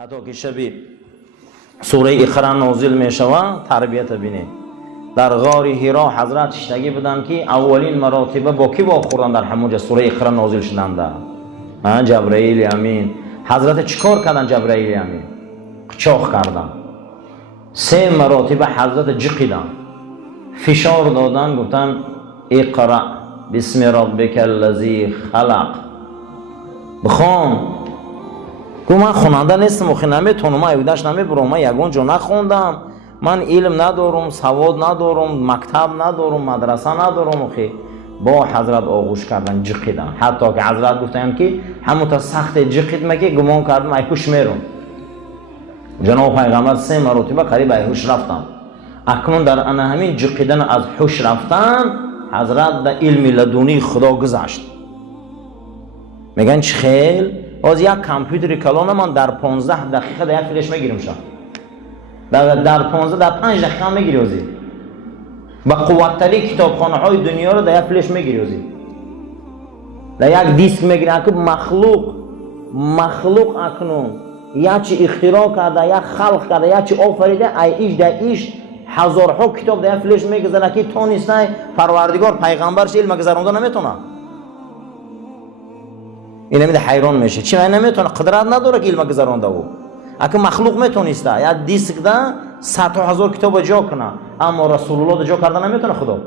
حتی که شبی سوره اقرا نازل می شود تربیت بینید. در غار حرا حضرت شتگی بودن که اولین مراتبه با کی واخوردن در همونجا سوره اقرا نازل شدند. جبرائیل امین. حضرت چیکار کردن؟ جبرائیل امین چاخ کردن. 3 مراتبه حضرت جقیدن، فشار دادن، گفتن اقرا بسم ربک الذی خلق. بخوان. گفت من خواننده نیستم، خیلی نمیتونم، من ایودش نمیبرم، من یگان جا نخوندم، من علم ندارم، سواد ندارم، مکتب ندارم، مدرسه ندارم. خیلی با حضرت آغوش کردن، جقیدن. حتی که حضرت گفتن که همون تا سخت جقید مگه گمان کردم ایهوش میرم. جناب پیغمبر 3 مرتبه قریب ایهوش رفتن. اکنون در انا همین جقیدن از هوش رفتن حضرت در علم لدونی خدا گذاشت. میگن چه خیل از یک کامپیوتر کلان من در 15 دقیقه در یک فلش میگیرم شد. در 15 در 5 دقیقه میگیری ازی. با قوت‌ترین کتابخانه های دنیا رو در یک فلش میگیری ازی. در یک دیسک میگیری. که مخلوق اکنون یا چی اختراع کرده، یا خلق کرده، یا چی آفریده، ایش در ایش هزارها کتاب در یک فلش میگذاره که تو نیسته پروردگار پیغمبرش علم گذرانده نمیتونه. این نمیده حیران میشه. چی من نمیتونه؟ قدرت نداره که علم گذرانده او. اگه مخلوق میتونسته یا دیسک ده 100 هزار کتاب جا کنه، اما رسول الله جا کرده نمیتونه. خدا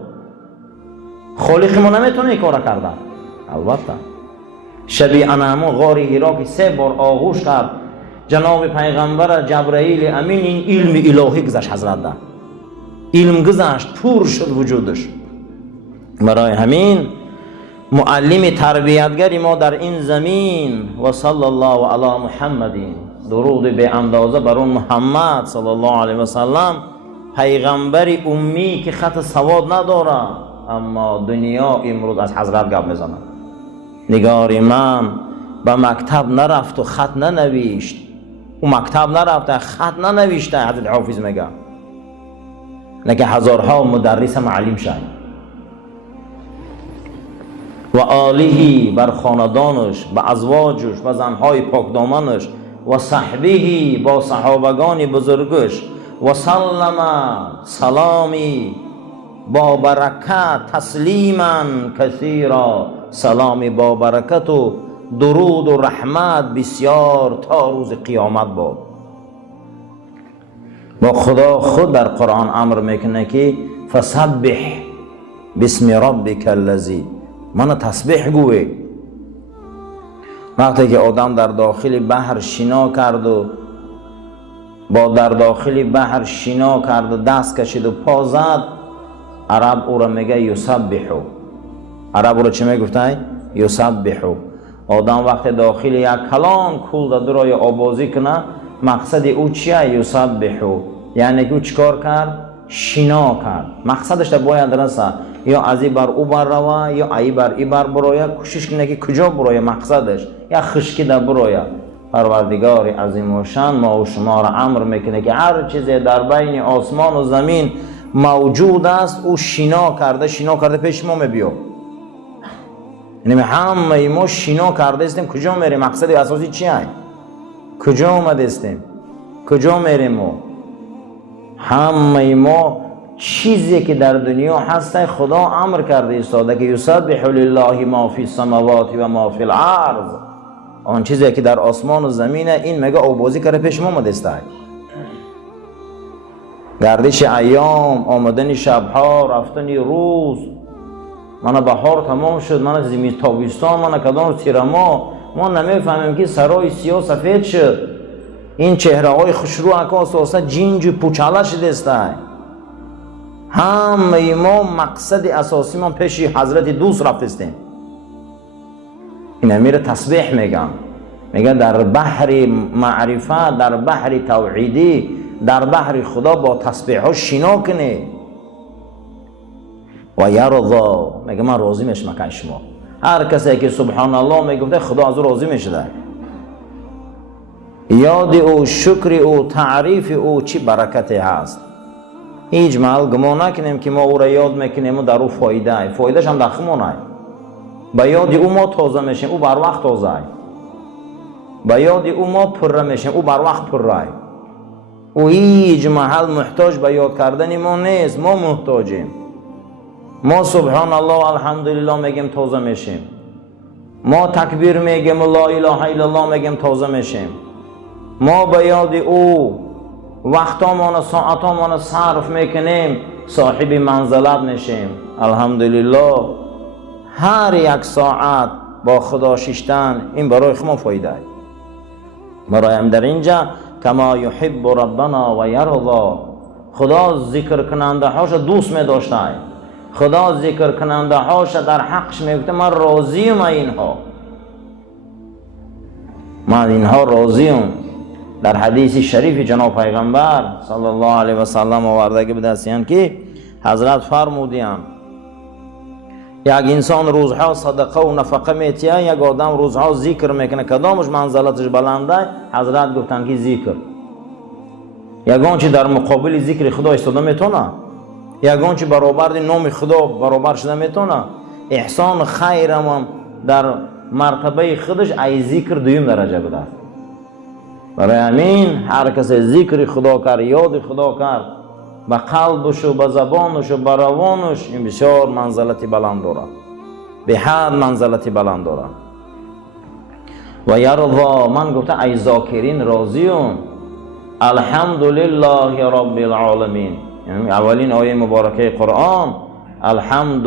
خالق ما نمیتونه این کار کرده. البته شبی انامو غار حرا که 3 بار آغوش کرد جناب پیغمبر جبرائیل امین، این علم الهی گذشت حضرت ده. علم گذشت، پر شد وجودش. برای همین معلم تربیتگری ما در این زمین و صلی الله علی محمد، درود به اندازه بر اون محمد صلی الله علیه و سلم، پیغمبر امی که خط سواد نداره، اما دنیا امروز از حضرت گپ میزنه. نگار من به مکتب نرفت و خط ننوشت. او مکتب نرفته، خط ننوشته. حضرت حافظ میگه لکه هزارها مدرس معلم شد. و آلیه بر خاندانش، به ازواجش و زنهای پاکدامنش، و صحبه با صحابگان بزرگش، و سلم سلامی با برکت، تسلیما کثیرا سلامی با برکت و درود و رحمت بسیار تا روز قیامت باد. با خدا خود در قرآن امر میکنه که فسبح بسم ربک الذی، من تسبیح گوی. وقتی که آدم در داخل بحر شنا کرد و در داخل بحر شنا کرد و دست کشید و پا زد، عرب او را میگه یسبحو. عرب او را چی میگفتن؟ یسبحو. آدم وقتی داخل یک کلان کول درای آبازی کنه، مقصد او چیه؟ یسبحو. یعنی که او چیکار کرد؟ شنا کرد. مقصدش در باید رسه یا از این بر او بر روه یا ای بر ای بر برویه. کوشش کنه که کجا برویه مقصدش، یا خشکی در برویه. پروردگار عظیم و شان ما و شما را امر میکنه که هر چیزی در بین آسمان و زمین موجود است او شنا کرده پیش ما میبیو. یعنی همه ما شنا کرده استیم. کجا میریم؟ مقصد اساسی چیه؟ کجا آمده استیم؟ کجا میریم؟ ما همه ما چیزی که در دنیا هست خدا امر کرده ایستاده که یسبح لله ما فی السماوات و ما فی الارض. آن چیزی که در آسمان و زمینه، این مگه آبازی کرده پیش ما مدسته. گردش ایام، آمدن شبها، رفتن روز. من بهار تمام شد، من زمین تابستان، من کدام تیرما. ما نمیفهمیم که سرای سیاه سفید شد. این چهره های خوشرو اساسا جینج و پوچاله شده است. همه ما مقصد اساسی ما پیش حضرت دوست رفتیم. این امیر تسبیح میگن در بحر معرفت، در بحر توحیدی، در بحر خدا با تسبیح ها شنا کنه. و یرضا میگه من راضی میشم که شما. هر کسی که سبحان الله میگفته خدا از او راضی میشه. یاد او، شکر او، تعریف او چی برکتی هست. هیچ محل گمان نکنیم که ما او را یاد میکنیم و در او فایدهش هم دخمونه. با یاد او ما تازه میشیم، او بر وقت تازه. با یاد او ما پره میشیم، او بر وقت پره. او هیچ محل محتاج به یاد کردن ما نیست، ما محتاجیم. ما سبحان الله الحمدلله میگیم تازه میشیم، ما تکبیر میگیم لا اله الا الله میگیم تازه میشیم. ما به یاد او وقتامون ساعتامون صرف میکنیم، صاحب منزلت میشیم. الحمدلله هر یک ساعت با خدا شیشتن این برای ما فایده. برایم در اینجا کما یحب ربنا و یرضا، خدا ذکر کننده هاش دوست می داشته، خدا ذکر کننده هاش در حقش میگفته من راضیم اینها، من اینها راضیم. در حدیث شریف جناب پیغمبر صلی الله علیه و سلم آوردگی بدستیان که حضرت فرمودیان یک انسان روزها صدقه و نفقه میتیه، یک آدم روزها ذکر میکنه، کدامش منزلتش بلنده؟ حضرت گفتن که ذکر. یگان چی در مقابل ذکر خدا ایستاده میتونه، یگان چی برابر نام خدا برابر شده میتونه. احسان خیرم در مرتبه خودش ای ذکر دویم درجه بده. برای همین هر کس ذکر خدا کرد، یاد خدا کرد، به قلبش و به زبانش و به روانش، این بسیار منزلتی بلند داره، به حد منزلتی بلند داره. و یرضا، من گفته ای ذاکرین راضیون. الحمدلله رب العالمین، یعنی اولین آیه مبارکه قرآن. الحمد،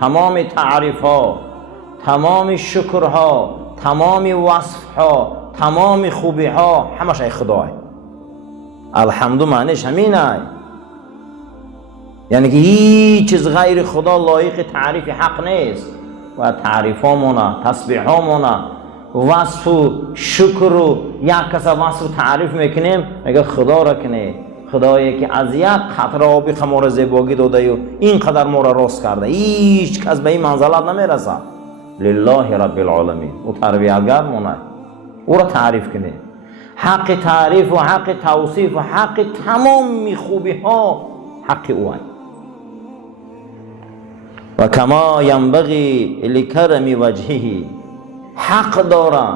تمام تعریف ها، تمام شکر ها، تمام وصف ها، تمام خوبی ها همش ای خداه. الحمد معنیش همینه، یعنی که هیچ چیز غیر خدا لایق تعریف حق نیست. و تعریف هامونه، تسبیح هامونه، وصف و شکر و یک کس وصف و تعریف میکنیم، میگه خدا را کنه، خدایی که از یک قطره آبی ما را زیبایی داده و اینقدر ما را راست کرده، هیچ کس به این منزلت نمیرسه. لله رب العالمین، او تربیتگر مونه، او را تعریف کنه. حق تعریف و حق توصیف و حق تمام خوبی ها حق او هست. و کما ینبغی لکرم وجهه، حق داره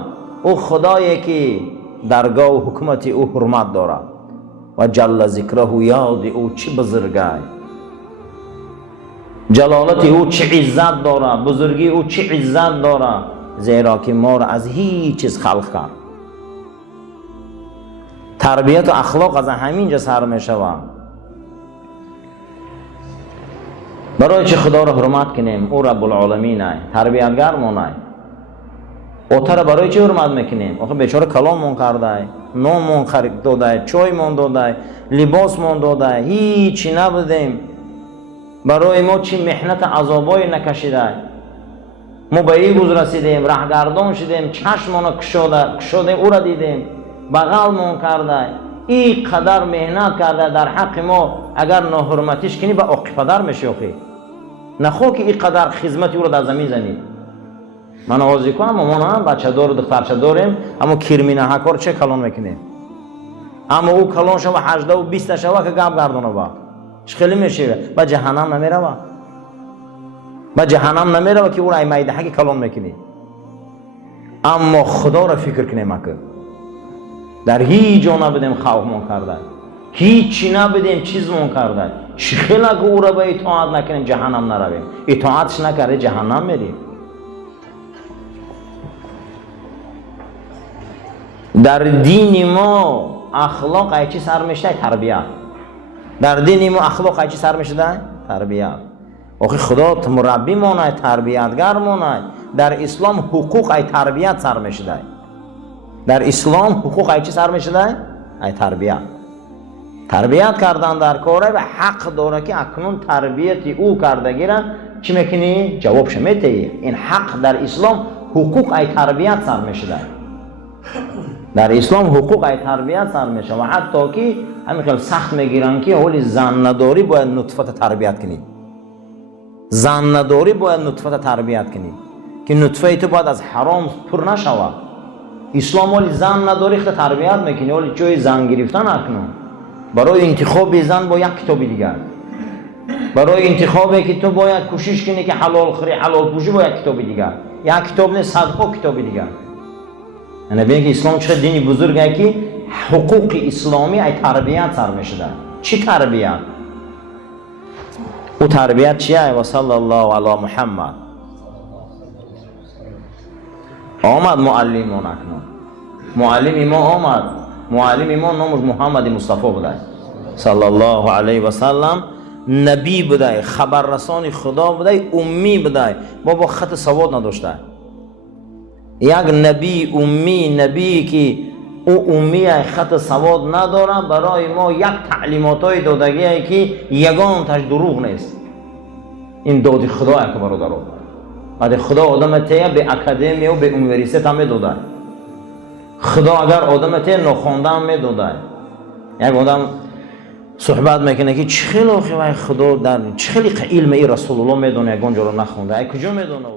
او خدایی که درگاه و حکمت او حرمت داره. و جل ذکره، یاد او چی بزرگه، جلالت او چی عزت داره، بزرگی او چی عزت داره، زیرا که ما را از هیچ چیز خلق کرد. تربیت و اخلاق از همینجا سر می شود. برای چه خدا را حرمت کنیم؟ او رب العالمین است، تربیتگر مون است. اوتر برای چه حرمت میکنیم؟ آخه بیچاره کلام مون کرده، نون مون خرید داده، چای مون داده، لباس مون داده، هیچی نبودیم. برای ما چی محنت عذابای نکشیده، ما به این روز رسیدیم، رهگردان شدیم، چشممون کشاده او را دیدیم، بغل مون کرده، این قدر محنت کرده در حق ما. اگر ناحرمتیش کنی به عاق پدر میشی. آخه نخوا که این قدر خدمتی او را در زمین زنی. من آوازی کنم اما نه بچه دار و دخترچه داریم، اما کرمی نهکار چه کلان میکنیم، اما او کلان شو 18 و 20 شو که گپ گردونه با خیلی میشه با جهنم نمیره، با جهنم نمیره که او را میده که کلان میکنی. اما خدا را فکر کنیم که در هیچ جا نبودیم خوفمون کرده، هیچی نبودیم چیزمون کرده، خیلی که او را به اطاعت نکنیم جهنم نرویم، اطاعتش نکرده جهنم میریم. در دین ما اخلاق ای چی سر میشته؟ تربیت. در دین ما اخلاق ای چی سر میشته؟ تربیت. آخه خدا مربی مونه، تربیتگر مونه. در اسلام حقوق ای تربیت سر میشته. در اسلام حقوق ای چی سر میشده؟ ای تربیت. تربیت کردن در کاره و حق داره که اکنون تربیت او کردگی را چی میکنی؟ جوابش میدی. این حق در اسلام حقوق ای تربیت سر میشده. در اسلام حقوق ای تربیت سر میشه و حتی که همین خیلی سخت میگیرن که اولی زن نداری باید نطفت تربیت کنی. زن نداری باید نطفت تربیت کنی که نطفه تو باید از حرام پر نشود. اسلام ولی زن نداری خیلی تربیت میکنی، ولی جای زن گرفتن اکنون برای انتخاب زن با یک کتابی دیگر، برای انتخابی که تو باید کوشش کنی که حلال خوری حلال پوشی با یک کتابی دیگر، یک کتاب نه صدها کتابی دیگر. یعنی ببین که اسلام چه دینی بزرگه که حقوق اسلامی ای تربیت سر میشه. چی تربیت؟ او تربیت چیه؟ و صلی الله علی محمد. آمد معلم اکنون، معلم ما آمد، معلم ما نامش محمد مصطفی بوده صلی الله علیه و سلم. نبی بوده، خبررسان خدا بوده، امی بوده، بابا خط سواد نداشته. یک نبی امی، نبی که او امی خط سواد نداره، برای ما یک تعلیماتای دادگی که یگان تاش دروغ نیست. این دادی خدا که برادران، بعد خدا آدم تیه به اکادمی و به یونیورسیته هم میداده. خدا اگر آدم تیه نخوانده هم میداده. یک آدم صحبت میکنه که چه خیلی خدا در چه خیلی علم ای رسول الله میدونه، یگان جا رو نخونده، ای کجا میدونه؟